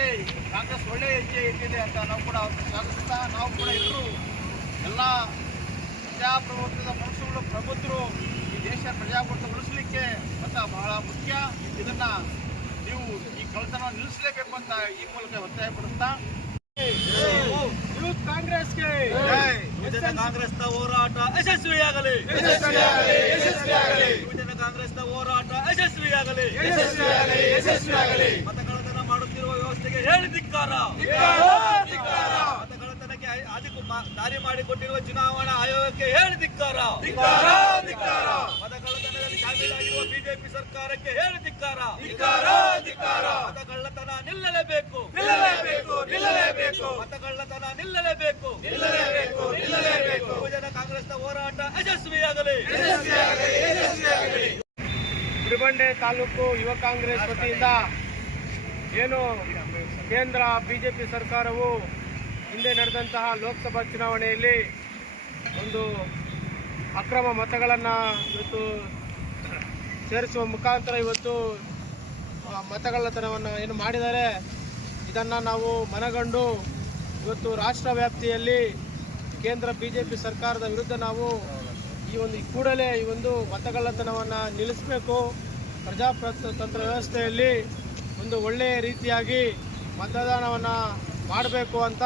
ನಿಟ್ಟಿನಲ್ಲಿ ಕಾಂಗ್ರೆಸ್ ಒಳ್ಳೆಯ ಹೆಜ್ಜೆ ಇಟ್ಟಿದೆ ಅಂತ ನಾವು ಕೂಡ ಸ್ವಾಗತಿಸ್ತಾ, ನಾವು ಕೂಡ ಎಲ್ಲರೂ ಎಲ್ಲ ಪ್ರಜಾಪ್ರಭುತ್ವದ ಮನುಷ್ಯಗಳು ಪ್ರಬುದ್ಧರು ಈ ದೇಶ ಪ್ರಜಾಪ್ರಭುತ್ವ ಉಳಿಸಲಿಕ್ಕೆ ಮತ್ತು ಬಹಳ ಮುಖ್ಯ. ಇದನ್ನು ನೀವು ಈ ಕಳ್ಳತನ ನಿಲ್ಲಿಸಲೇಬೇಕು ಅಂತ ಈ ಮೂಲಕ ಒತ್ತಾಯಪಡಿಸ್ತಾ ಯೂತ್ ಕಾಂಗ್ರೆಸ್ಗೆ ಕಾಂಗ್ರೆಸ್ನ ಹೋರಾಟ ಯಶಸ್ವಿಯಾಗಲಿ, ಯುವಜನ ಕಾಂಗ್ರೆಸ್ನ ಹೋರಾಟ ಯಶಸ್ವಿಯಾಗಲಿ. ಮತಕಳ್ಳತನ ಮಾಡುತ್ತಿರುವ ವ್ಯವಸ್ಥೆಗೆ ಹೇಳಿ ಧಿಕ್ಕಾರ. ಮತಕಳ್ಳತನಕ್ಕೆ ದಾರಿ ಮಾಡಿಕೊಟ್ಟಿರುವ ಚುನಾವಣಾ ಆಯೋಗಕ್ಕೆ ಹೇಳಿ ಧಿಕ್ಕಾರ. ಮತಕಳ್ಳತನದಲ್ಲಿ ಶಾಮೀಲಾಗಿರುವ ಬಿಜೆಪಿ ಸರ್ಕಾರಕ್ಕೆ ಹೇಳಿ ಧಿಕ್ಕಾರ. ಮತಕಳ್ಳತನ ನಿಲ್ಲಲೇಬೇಕು, ಮತಕಳ್ಳತನ ನಿಲ್ಲಲೇಬೇಕು. ಯುವಜನ ಕಾಂಗ್ರೆಸ್ನ ಹೋರಾಟ ಯಶಸ್ವಿಯಾಗಲಿ. ಗುಡಿಬಂಡೆ ತಾಲೂಕು ಯುವ ಕಾಂಗ್ರೆಸ್ ವತಿಯಿಂದ ಏನು ಕೇಂದ್ರ ಬಿಜೆಪಿ ಸರ್ಕಾರವು ಹಿಂದೆ ನಡೆದಂತಹ ಲೋಕಸಭಾ ಚುನಾವಣೆಯಲ್ಲಿ ಒಂದು ಅಕ್ರಮ ಮತಗಳನ್ನು ಇವತ್ತು ಸೇರಿಸುವ ಮುಖಾಂತರ ಇವತ್ತು ಮತಗಳ್ಳತನವನ್ನು ಏನು ಮಾಡಿದ್ದಾರೆ, ಇದನ್ನು ನಾವು ಮನಗಂಡು ಇವತ್ತು ರಾಷ್ಟ್ರ ವ್ಯಾಪ್ತಿಯಲ್ಲಿ ಕೇಂದ್ರ ಬಿಜೆಪಿ ಸರ್ಕಾರದ ವಿರುದ್ಧ ನಾವು ಕೂಡಲೇ ಈ ಒಂದು ಮತಗಳ್ಳತನವನ್ನು ನಿಲ್ಲಿಸಬೇಕು. ಪ್ರಜಾಪ್ರಭುತ್ವ ವ್ಯವಸ್ಥೆಯಲ್ಲಿ ಒಂದು ಒಳ್ಳೆಯ ರೀತಿಯಾಗಿ ಮತದಾನವನ್ನು ಮಾಡಬೇಕು ಅಂತ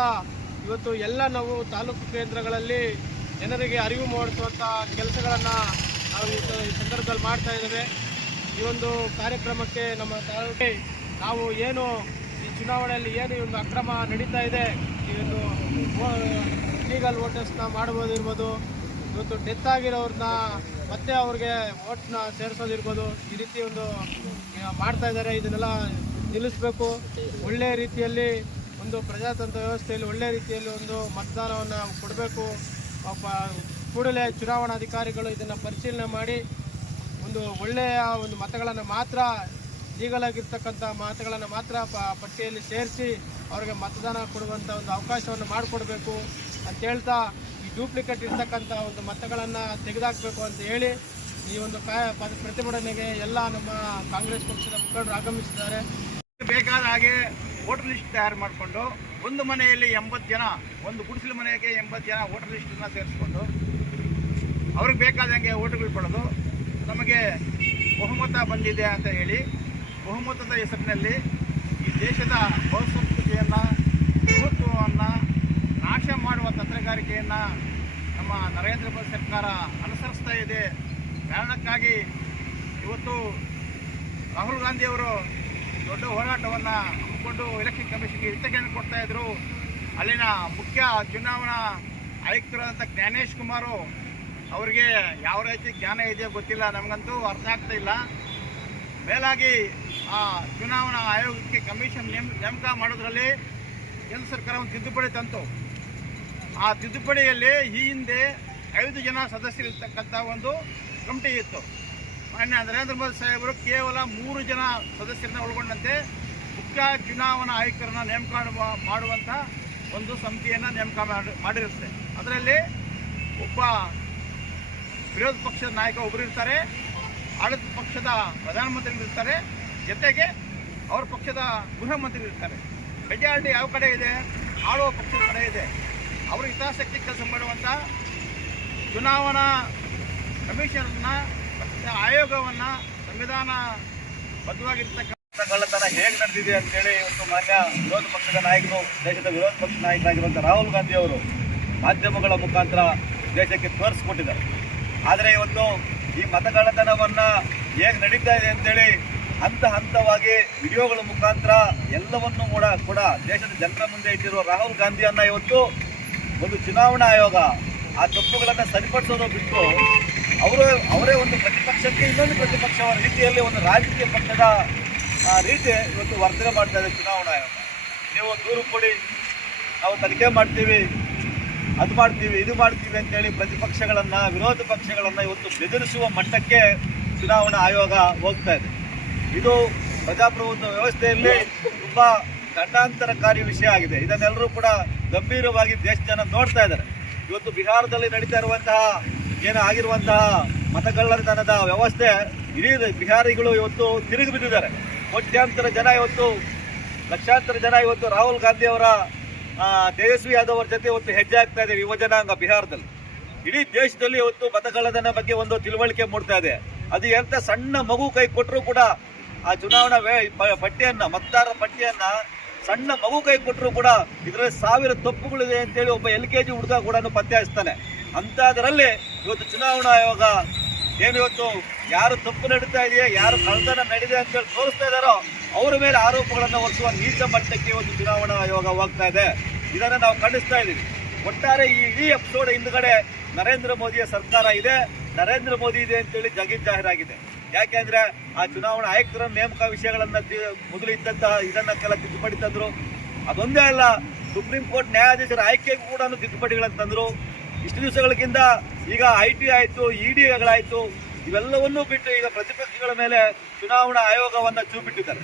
ಇವತ್ತು ಎಲ್ಲ ನಾವು ತಾಲೂಕು ಕೇಂದ್ರಗಳಲ್ಲಿ ಜನರಿಗೆ ಅರಿವು ಮೂಡಿಸುವಂಥ ಕೆಲಸಗಳನ್ನು ನಾವು ಈ ಸಂದರ್ಭದಲ್ಲಿ ಮಾಡ್ತಾ ಇದ್ದೇವೆ. ಈ ಒಂದು ಕಾರ್ಯಕ್ರಮಕ್ಕೆ ನಮ್ಮ ತಾಲೂಕಿಗೆ ನಾವು ಏನು ಈ ಚುನಾವಣೆಯಲ್ಲಿ ಏನು ಒಂದು ಅಕ್ರಮ ನಡೀತಾ ಇದೆ, ಈ ಒಂದು ಲೀಗಲ್ ವೋಟರ್ಸ್ನ ಮಾಡ್ಬೋದಿರ್ಬೋದು, ಇವತ್ತು ಡೆತ್ ಆಗಿರೋರನ್ನ ಮತ್ತೆ ಅವ್ರಿಗೆ ವೋಟ್ನ ಸೇರಿಸೋದಿರ್ಬೋದು, ಈ ರೀತಿ ಒಂದು ಮಾಡ್ತಾ ಇದ್ದಾರೆ. ಇದನ್ನೆಲ್ಲ ನಿಲ್ಲಿಸಬೇಕು. ಒಳ್ಳೆಯ ರೀತಿಯಲ್ಲಿ ಒಂದು ಪ್ರಜಾತಂತ್ರ ವ್ಯವಸ್ಥೆಯಲ್ಲಿ ಒಳ್ಳೆಯ ರೀತಿಯಲ್ಲಿ ಒಂದು ಮತದಾನವನ್ನು ಕೊಡಬೇಕು. ಕೂಡಲೇ ಚುನಾವಣಾಧಿಕಾರಿಗಳು ಇದನ್ನು ಪರಿಶೀಲನೆ ಮಾಡಿ ಒಂದು ಒಳ್ಳೆಯ ಒಂದು ಮತಗಳನ್ನು ಮಾತ್ರ, ಲೀಗಲ್ ಆಗಿರ್ತಕ್ಕಂಥ ಮತಗಳನ್ನು ಮಾತ್ರ ಪಟ್ಟಿಯಲ್ಲಿ ಸೇರಿಸಿ ಅವರಿಗೆ ಮತದಾನ ಕೊಡುವಂಥ ಒಂದು ಅವಕಾಶವನ್ನು ಮಾಡಿಕೊಡ್ಬೇಕು ಅಂತ ಹೇಳ್ತಾ, ಈ ಡೂಪ್ಲಿಕೇಟ್ ಇರ್ತಕ್ಕಂಥ ಒಂದು ಮತಗಳನ್ನು ತೆಗೆದುಹಾಕಬೇಕು ಅಂತ ಹೇಳಿ ಈ ಒಂದು ಪ್ರತಿಭಟನೆಗೆ ಎಲ್ಲ ನಮ್ಮ ಕಾಂಗ್ರೆಸ್ ಪಕ್ಷದ ಮುಖಂಡರು ಆಗಮಿಸಿದ್ದಾರೆ. ಬೇಕಾದ ಹಾಗೆ ವೋಟರ್ ಲಿಸ್ಟ್ ತಯಾರು ಮಾಡಿಕೊಂಡು ಒಂದು ಮನೆಯಲ್ಲಿ 80 ಜನ, ಒಂದು ಗುಡಿಸಲು ಮನೆಗೆ 80 ಜನ ವೋಟರ್ ಲಿಸ್ಟನ್ನು ಸೇರಿಸ್ಕೊಂಡು ಅವ್ರಿಗೆ ಬೇಕಾದಂಗೆ ವೋಟುಗಳು ಕೊಡೋದು, ನಮಗೆ ಬಹುಮತ ಬಂದಿದೆ ಅಂತ ಹೇಳಿ ಬಹುಮತದ ಹೆಸರಿನಲ್ಲಿ ಈ ದೇಶದ ಬಹುಸಂಸ್ಕೃತಿಯನ್ನು, ಪ್ರಭುತ್ವವನ್ನು ನಾಶ ಮಾಡುವ ತಂತ್ರಗಾರಿಕೆಯನ್ನು ನಮ್ಮ ನರೇಂದ್ರ ಮೋದಿ ಸರ್ಕಾರ ಅನುಸರಿಸ್ತಾ ಇದೆ. ಕಾರಣಕ್ಕಾಗಿ ಇವತ್ತು ರಾಹುಲ್ ಗಾಂಧಿಯವರು ದೊಡ್ಡ ಹೋರಾಟವನ್ನು ಹಮ್ಮಿಕೊಂಡು ಎಲೆಕ್ಷನ್ ಕಮಿಷನ್ಗೆ ಎಚ್ಚರಿಕೆಯನ್ನು ಕೊಡ್ತಾಯಿದ್ರು. ಅಲ್ಲಿನ ಮುಖ್ಯ ಚುನಾವಣಾ ಆಯುಕ್ತರಾದಂಥ ಜ್ಞಾನೇಶ್ ಕುಮಾರು ಅವರಿಗೆ ಯಾವ ರೀತಿ ಜ್ಞಾನ ಇದೆಯೋ ಗೊತ್ತಿಲ್ಲ, ನಮಗಂತೂ ಅರ್ಥ ಆಗ್ತಾ ಇಲ್ಲ. ಮೇಲಾಗಿ ಆ ಚುನಾವಣಾ ಆಯೋಗಕ್ಕೆ ಕಮಿಷನ್ ನೇಮಕ ಮಾಡೋದ್ರಲ್ಲಿ ಕೇಂದ್ರ ಸರ್ಕಾರ ಒಂದು ತಿದ್ದುಪಡಿ ತಂತು. ಆ ತಿದ್ದುಪಡಿಯಲ್ಲಿ ಈ ಹಿಂದೆ 5 ಜನ ಸದಸ್ಯರಿರ್ತಕ್ಕಂಥ ಒಂದು ಕಮಿಟಿ ಇತ್ತು. ಮಾನ್ಯ ನರೇಂದ್ರ ಮೋದಿ ಸಾಹೇಬರು ಕೇವಲ 3 ಜನ ಸದಸ್ಯರನ್ನ ಒಳಗೊಂಡಂತೆ ಮುಖ್ಯ ಚುನಾವಣಾ ಆಯುಕ್ತರನ್ನ ನೇಮಕ ಮಾಡುವಂಥ ಒಂದು ಸಮಿತಿಯನ್ನು ನೇಮಕ ಮಾಡಿರುತ್ತೆ. ಅದರಲ್ಲಿ ಒಬ್ಬ ವಿರೋಧ ಪಕ್ಷದ ನಾಯಕ ಒಬ್ಬರು ಇರ್ತಾರೆ, ಆಡಳಿತ ಪಕ್ಷದ ಪ್ರಧಾನಮಂತ್ರಿಗಳು ಇರ್ತಾರೆ, ಜೊತೆಗೆ ಅವ್ರ ಪಕ್ಷದ ಗೃಹ ಮಂತ್ರಿಗಳು ಇರ್ತಾರೆ. ಮೆಜಾರಿಟಿ ಯಾವ ಕಡೆ ಇದೆ? ಆಳುವ ಪಕ್ಷದ ಕಡೆ ಇದೆ. ಅವರು ಹಿತಾಸಕ್ತಿ ಕೆಲಸ ಮಾಡುವಂಥ ಚುನಾವಣಾ ಕಮಿಷನ್ನ ಆಯೋಗವನ್ನು ಸಂವಿಧಾನಬದ್ಧವಾಗಿರ್ತಕ್ಕಂಥ ಕಳ್ಳತನ ಹೇಗೆ ನಡೆದಿದೆ ಅಂತೇಳಿ ಇವತ್ತು ಮಾನ್ಯ ವಿರೋಧ ಪಕ್ಷದ ನಾಯಕರು, ದೇಶದ ವಿರೋಧ ಪಕ್ಷದ ನಾಯಕರಾಗಿರುವಂಥ ರಾಹುಲ್ ಗಾಂಧಿ ಅವರು ಮಾಧ್ಯಮಗಳ ಮುಖಾಂತರ ದೇಶಕ್ಕೆ ತೋರಿಸ್ಕೊಟ್ಟಿದ್ದಾರೆ. ಆದರೆ ಇವತ್ತು ಈ ಮತಕಳ್ಳತನವನ್ನು ಹೇಗೆ ನಡೀತಾ ಇದೆ ಅಂತೇಳಿ ಹಂತವಾಗಿ ವಿಡಿಯೋಗಳ ಮುಖಾಂತರ ಎಲ್ಲವನ್ನೂ ಕೂಡ ದೇಶದ ಜನರ ಮುಂದೆ ಇಟ್ಟಿರುವ ರಾಹುಲ್ ಗಾಂಧಿಯನ್ನು ಇವತ್ತು ಒಂದು ಚುನಾವಣಾ ಆಯೋಗ ಆ ತಪ್ಪುಗಳನ್ನು ಸರಿಪಡಿಸೋದು ಬಿಟ್ಟು ಅವರೇ ಒಂದು ಪ್ರತಿಪಕ್ಷಕ್ಕೆ ಇನ್ನೊಂದು ಪ್ರತಿಪಕ್ಷದ ರೀತಿಯಲ್ಲಿ ಒಂದು ರಾಜಕೀಯ ಪಕ್ಷದ ರೀತಿ ಇವತ್ತು ವರ್ತನೆ ಮಾಡ್ತಾ ಇದೆ ಚುನಾವಣಾ ಆಯೋಗ. ನೀವು ದೂರು ಕೊಡಿ, ನಾವು ತನಿಖೆ ಮಾಡ್ತೀವಿ, ಅದು ಮಾಡ್ತೀವಿ, ಇದು ಮಾಡ್ತೀವಿ ಅಂತೇಳಿ ಪ್ರತಿಪಕ್ಷಗಳನ್ನು, ವಿರೋಧ ಪಕ್ಷಗಳನ್ನು ಇವತ್ತು ಬೆದರಿಸುವ ಮಟ್ಟಕ್ಕೆ ಚುನಾವಣಾ ಆಯೋಗ ಹೋಗ್ತಾ ಇದೆ. ಇದು ಪ್ರಜಾಪ್ರಭುತ್ವ ವ್ಯವಸ್ಥೆಯಲ್ಲಿ ತುಂಬ ದಂಡಾಂತರಕಾರಿ ವಿಷಯ ಆಗಿದೆ. ಇದನ್ನೆಲ್ಲರೂ ಕೂಡ ಗಂಭೀರವಾಗಿ ದೇಶದ ಜನ ನೋಡ್ತಾ ಇದ್ದಾರೆ. ಇವತ್ತು ಬಿಹಾರದಲ್ಲಿ ನಡೀತಾ ಇರುವಂತಹ ಆಗಿರುವಂತಹ ಮತಗಳ್ಳತನದ ವ್ಯವಸ್ಥೆ ಇಡೀ ಬಿಹಾರಿಗಳು ಇವತ್ತು ತಿರುಗಿ ಬಿದ್ದಿದ್ದಾರೆ. ಕೋಟ್ಯಾಂತರ ಜನ ಇವತ್ತು ಲಕ್ಷಾಂತರ ಜನ ಇವತ್ತು ರಾಹುಲ್ ಗಾಂಧಿ ಅವರ ತೇಜಸ್ವಿ ಯಾದವ್ ಅವರ ಜೊತೆ ಇವತ್ತು ಹೆಜ್ಜೆ ಆಗ್ತಾ ಇದೆ ಯುವ ಜನಾಂಗ ಬಿಹಾರದಲ್ಲಿ. ಇಡೀ ದೇಶದಲ್ಲಿ ಇವತ್ತು ಮತಗಳ್ಳತನ ಬಗ್ಗೆ ಒಂದು ತಿಳುವಳಿಕೆ ಮೂಡ್ತಾ ಇದೆ. ಅದು ಎಂತ ಸಣ್ಣ ಮಗು ಕೈ ಕೊಟ್ಟರು ಕೂಡ ಆ ಚುನಾವಣಾ ಪಟ್ಟಿಯನ್ನ, ಮತದಾರರ ಪಟ್ಟಿಯನ್ನ ಸಣ್ಣ ಮಗು ಕೈ ಕೊಟ್ಟರು ಕೂಡ ಇದರಲ್ಲಿ 1000 ತಪ್ಪುಗಳಿದೆ ಅಂತೇಳಿ ಒಬ್ಬ LKG ಹುಡುಗ ಕೂಡ ಪತ್ತೆ ಹಚ್ತಾನೆ. ಅಂತದರಲ್ಲಿ ಇವತ್ತು ಚುನಾವಣಾ ಆಯೋಗ ಏನು ಇವತ್ತು ಯಾರು ತಪ್ಪು ನಡೀತಾ ಇದೆಯಾ, ಯಾರು ಕಳ್ಳತನ ನಡೆದಿದೆ ಅಂತೇಳಿ ತೋರಿಸ್ತಾ ಇದ್ದಾರೋ ಅವರ ಮೇಲೆ ಆರೋಪಗಳನ್ನು ಹೊರಿಸುವ ನೀಚ ಮಟ್ಟಕ್ಕೆ ಇವತ್ತು ಚುನಾವಣಾ ಆಯೋಗ ಹೋಗ್ತಾ ಇದೆ. ಇದನ್ನು ನಾವು ಖಂಡಿಸ್ತಾ ಇದ್ದೀವಿ. ಒಟ್ಟಾರೆ ಈ ಇಡೀ ಎಪಿಸೋಡ್ ಹಿಂದ್ಗಡೆ ನರೇಂದ್ರ ಮೋದಿಯ ಸರ್ಕಾರ ಇದೆ, ನರೇಂದ್ರ ಮೋದಿ ಇದೆ ಅಂತೇಳಿ ಜಾಹೀರಾಗಿದೆ. ಯಾಕೆಂದ್ರೆ ಆ ಚುನಾವಣಾ ಆಯುಕ್ತರ ನೇಮಕ ವಿಷಯಗಳನ್ನ ಮೊದಲು ಇದ್ದಂತಹ ಇದನ್ನೆಲ್ಲ ತಿದ್ದುಪಡಿ ತಂದ್ರು. ಅದೊಂದೇ ಅಲ್ಲ, ಸುಪ್ರೀಂ ಕೋರ್ಟ್ ನ್ಯಾಯಾಧೀಶರ ಆಯ್ಕೆಗೂ ಕೂಡ ತಿದ್ದುಪಡಿಗಳನ್ನು ತಂದ್ರು. ಇಷ್ಟು ದಿವಸಗಳಿಗಿಂತ ಈಗ IT ಆಯ್ತು, EDಗಳಾಯ್ತು, ಇವೆಲ್ಲವನ್ನೂ ಬಿಟ್ಟು ಈಗ ಪ್ರತಿಪಕ್ಷಗಳ ಮೇಲೆ ಚುನಾವಣಾ ಆಯೋಗವನ್ನ ಚೂಬಿಟ್ಟಿದ್ದಾರೆ.